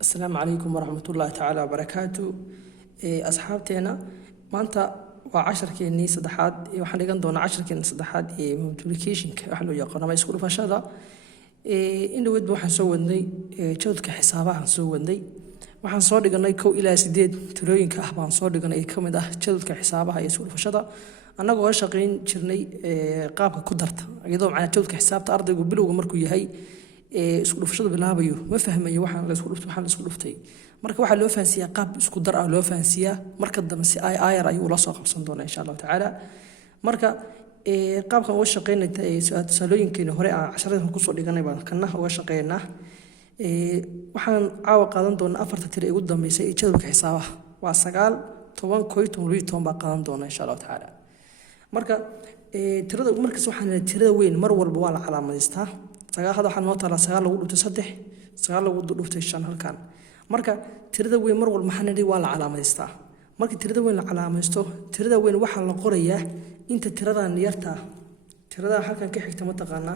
السلام عليكم ورحمة الله تعالى وبركاته. أصحابتنا maanta waa casharkeennii saddexaad waxaan dhigan doonaa casharkeennii saddexaad ee multiplication-ka waxa loo yaqaan ama isku dhufashada. Indhoweedba waxaan soo wadnay jadwalka xisaabaha soo wadnay. Waxaan soo dhiganay 1 ilaa 8 tirooyinka ah baan soo dhiganay ka mid ah jadwalka xisaabaha ee isku dhufashada. Annagoo ka shaqeyn jirnay qaabka ku darta iyadoo macna jadwalka xisaabta ardaygu bilowga markuu yahay isku dhufashada bilaabayo ma fahmayo waxaan la isku dhuftay marka waxa loo fahansiyaa qaab isku dar ah loo fahansiyaa marka dambe si ayar ay ula soo qabsan doona insha Allah taala marka qaabkan oo shaqeynay su'aalooyinkeena hore aan casharada ku soo dhiganay baan kana oo shaqeynaa waxaan caawa qaadan doonaa afarta tiro ee ugu dambeysay ee jadwalka xisaabaha waa 9 10 11 baa qaadan doona insha Allah taala marka tirada markaas waxaan tirada weyn mar walba waa la calaamadeystaa sagaa hada waxaan noo tala sagaa lagu dhuftay 3 sagaa lagu dhuftay 5 halkan marka tirada weyn mar walba maxaan nidhi waa la calaamadeystaa marka tirada weyn la calaamaysto tirada weyn waxa la qorayaa inta tiradan yarta tirada halkan ka xigta ma taqaana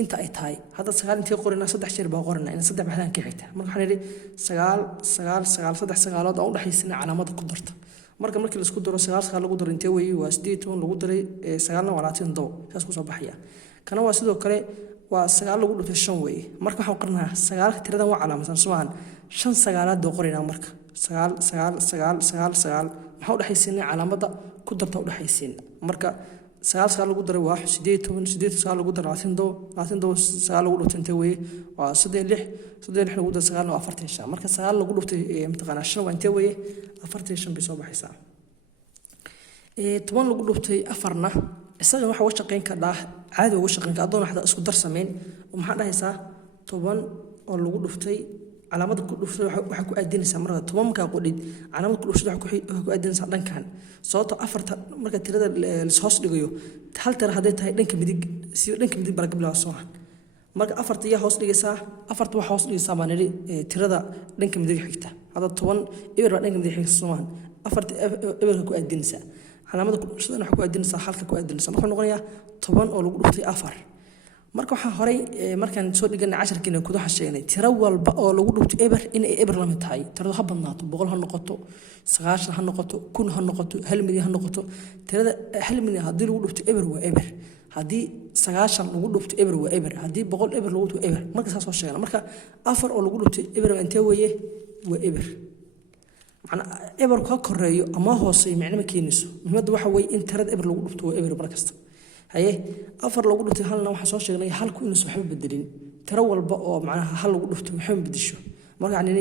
inta ay tahay hada sagaa intii qorina 3 jeer baa qorina in 3 baxdan ka xigta marka waxaan nidhi 9 sagaalood oo u dhaxaysana calaamada ku darta marka markii la isku daro 9 lagu daro intee weey waa 8 lagu daray 9 saas ku soo baxaya kana waa sidoo kale waa 9 lagu dhuftay 5 weey marka waxaan qornaa 9 tiradan waa calaamadsan sumaan 5 sagaalaad oo qorina marka 9 waxa u dhaxaysiinay calaamada ku darta u dhaxaysiin marka 9 lagu daray waa 8 lagu daray 9 lagu dhuftay intee weey waa 3 lagu daray 9 waa 45 marka 9 lagu dhuftay imtixaan 5 waa intee weey 45 bay soo baxaysaa 10 lagu dhuftay 4na isaga waxa uu shaqeyn ka dhaah caadi uu shaqeyn ka adoon waxa isku dar sameyn maxaa dhahaysaa 10 oo lagu dhuftay calaamada ku dhuftay waxa ku aadinaysa marka 10 marka qodid calaamada ku dhuftay waxa ku aadinaysa dhankan sababtoo afarta marka tirada la hoos dhigayo hal tir haday tahay dhanka midig si dhanka midig baa gablaa soo marka afarta iyo hoos dhigaysaa afarta waxa hoos dhigaysaa baan niri tirada dhanka midig xigta hada 10 eber baa dhanka midig xigta Soomaan afarta eber ku aadinaysa calaamada ku dhuftay waxa ku aadinaysa halka ku aadinaysa marka noqonaya 10 oo lagu dhuftay 4 marka waxa horay markaan soo dhiganay casharkiina ku waxa sheegnay tiro walba oo lagu dhuftay eber in ay eber la mid tahay tirada ha badnaato 100 ha noqoto 9 ha noqoto 1000 ha noqoto 1 milyan ha noqoto tirada 1 milyan hadii lagu dhuftay eber waa eber hadii 9 lagu dhuftay eber waa eber hadii 100 eber lagu dhuftay eber marka saas oo sheegnay marka 4 oo lagu dhuftay eber intee weeye waa eber macna eber ka koreeyo ama hooseeyo macna ma keenayso muhiimadu waxa weey in tirada eber lagu dhufto waa eber markasta haye 4 lagu dhuftay halna waxa soo sheegnay halku inuu soo xabad bedelin tiro walba oo macnaha hal lagu dhufto waxay bedesho marka yani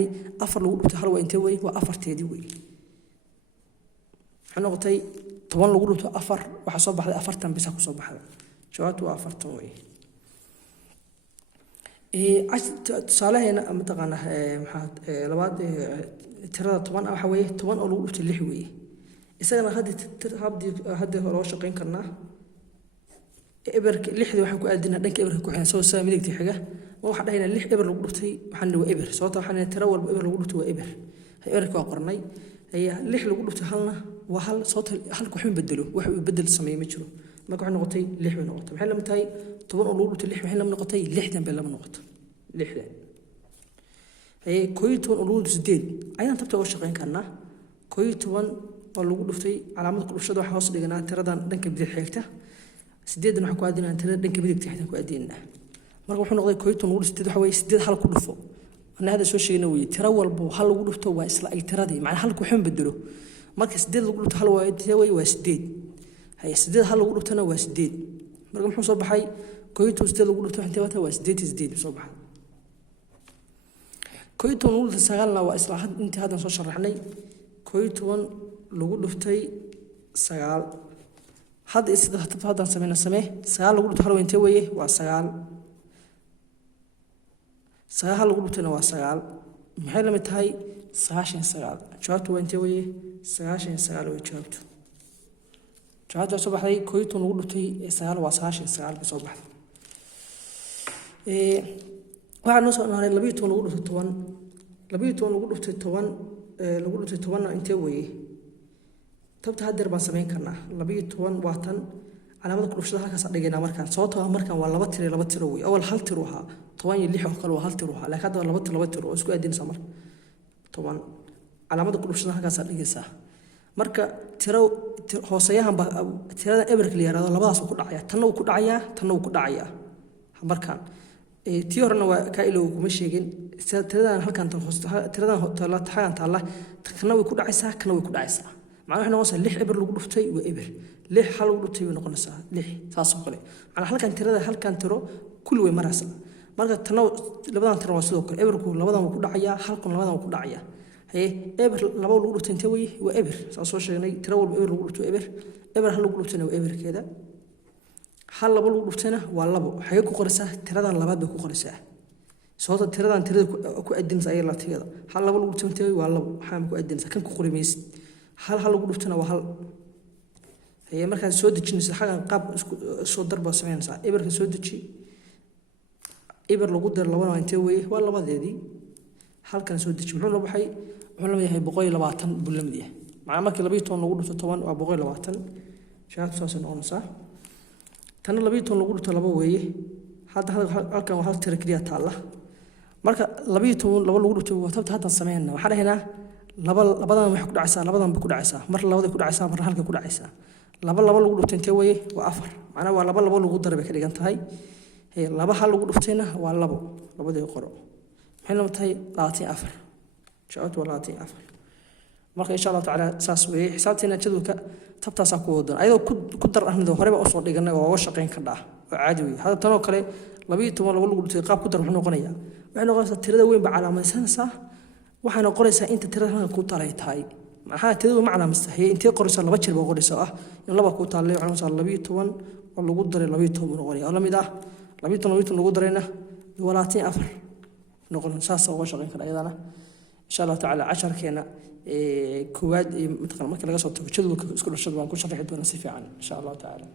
4 lagu dhuftay hal waa intee weey waa afarteedii weey waxaan noqotay 10 lagu dhufto 4 waxa soo baxday 40 bisa ku soo baxday jawaabtu waa 40 weey tusaalaheena ama taqaana maxaa labaad tirada 10 waxa weeye 10 oo lagu dhuftay 6 weeye isagana hadda hore oo shaqeyn karnaa eberka 6 waxa ku aadina dhanka eberka ku xigay soo saamiligta xiga waxa dhahaynaa 6 eber lagu dhuftay waxana waa eber sababtoo waxana tiro walba eber lagu dhuftay waa eber eberka waa qornay ayaa 6 lagu dhuftay halna waa hal sababtoo halku xun bedelo wax uu bedel sameeyay ma jiro marka waxa noqotay 6 bay noqotay maxay la mid tahay 10 oo lagu dhuftay 6 maxay la noqotay 6 bay la noqotay 6 ay kooytoon oo lagu dhuftay ayaan tabta oo shaqeyn karnaa kooytoon oo lagu dhuftay calaamad ku dhuftay waxa hoos dhiganaa tiradan dhanka bidix xigta 8 waxa ku aadinaa tirada dhanka bidix xigta ku aadinaa marka wuxuu noqday kooytoon lagu dhuftay waxa weey 8 hal ku dhufo ana hada soo sheegnay weey tira walba hal lagu dhufto waa isla ay tiradii macna hal ku xun bedelo marka 8 lagu dhufto hal waa intee weey waa 8 hay 8 hal lagu dhuftana waa 8 marka muxuu soo baxay kooytoon 8 lagu dhufto intee wata waa 8 soo baxay kooytoon lagu dhuftay 9 waa isla intii hadan soo sharaxnay kooytoon lagu dhuftay 9 hadda isida hadan sameeyna 9 lagu dhuftay hal intee weeye waa 9 9 lagu dhuftayna waa 9 maxay la mid tahay 99 jawaabtu waa intee weeye 99 oo jawaabtu soo baxday kooytoon lagu dhuftay 9 waa 99 ka soo baxday waxa noo soo noqday 12 lagu dhuftay 10 12 lagu dhuftay 10 lagu dhuftay 10 intee weeye tabta hadeer baan sameyn karnaa 12 waa tan calaamada ku dhuftay halkaas dhigayna markaan sababtoo markaan waa laba tiro weey awal hal tiro waxa 10 iyo 6 oo kale waa hal tiro waxa laakiin hadda laba tiro oo isku aadinaysa marka toban calaamada ku dhufashada halkaasaa dhigaysaa marka tiro hooseeyahan ba tirada eberka la yiraahdo labadaas ku dhacaya tanna uu ku dhacayaa tanna uu ku dhacayaa markaan tii horena waa ka ilaaw kuma sheegin tiradan halkan tiradan taxaan taala kana way ku dhacaysaa kana way ku dhacaysaa macnaheedu noqonaysa 6 eber lagu dhuftay waa eber 6 hal lagu dhuftay way noqonaysaa 6 taas oo kale macnaha halkan tiro kulli way maraysaa marka tan labadan tiro waa sidoo kale eberku labadan ku dhacayaa halkan labadan ku dhacayaa eber laba lagu dhuftay intee way waa eber soo sheegnay tiro walba eber lagu dhuftay eber hal lagu dhuftayna waa eberkeeda hal laba lagu dhuftayna waa labo waxay ku qoraysaa tiradan labaad bay ku qoraysaa sababta tiradan ku adinaysa ay la tigada hal laba lagu dhuftay waa labo waxaan ku adinaysa kan ku qorimaysid hal lagu dhuftana waa hal markaa soo dejinaysa xagan qaab soo darba sameynaysa eberka soo deji eber lagu dar labana intee way waa labadeedii halkan soo deji wuxuu la baxay wuxuu la yahay 120 buu la mid yahay macna markii 12 lagu dhufto 10 waa 120 shaad soo noqonaysa tan 12 lagu dhufto laba weeye hadda halkan waa hal tiro kaliya taala marka 12 laba lagu dhufto waa tabta hadda sameeyna waxa dhahaynaa labadan wax ku dhacaysa labadan ku dhacaysa mar labada ku dhacaysa mar halka ku dhacaysa laba lagu dhuftay intee weeye waa 4 macna waa laba lagu daray ka dhigan tahay laba hal lagu dhuftayna waa labadii qoro maxay la tahay 24 shaad waa 24 marka insha Allah taala saas weeye xisaabteena jadwalka tabtaas ku wadan ayadoo ku dar ahmid horeba u soo dhiganay oo shaqeyn ka dhax oo caadi weeye hada tan oo kale 12 lagu dhutay qaab ku dar wuxuu noqonayaa waxay noqonaysaa tirada weyn ba calaamadaysanaysaa waxaana qoraysaa inta tirada ku talay tahay maxaa tirada macna mastaxiyay intee qoraysaa laba jeer baa qoraysaa in laba ku talay waxaan 12 oo lagu daray 12 noqonaya oo lamid ah 12 lagu darayna 24 noqon saas oo shaqeyn ka ayadana insha Allah taala 10keena كواد مثلا مركز لقى صوت جدول كل شيء بنكون شرح دونا سيف عن إن شاء الله تعالى.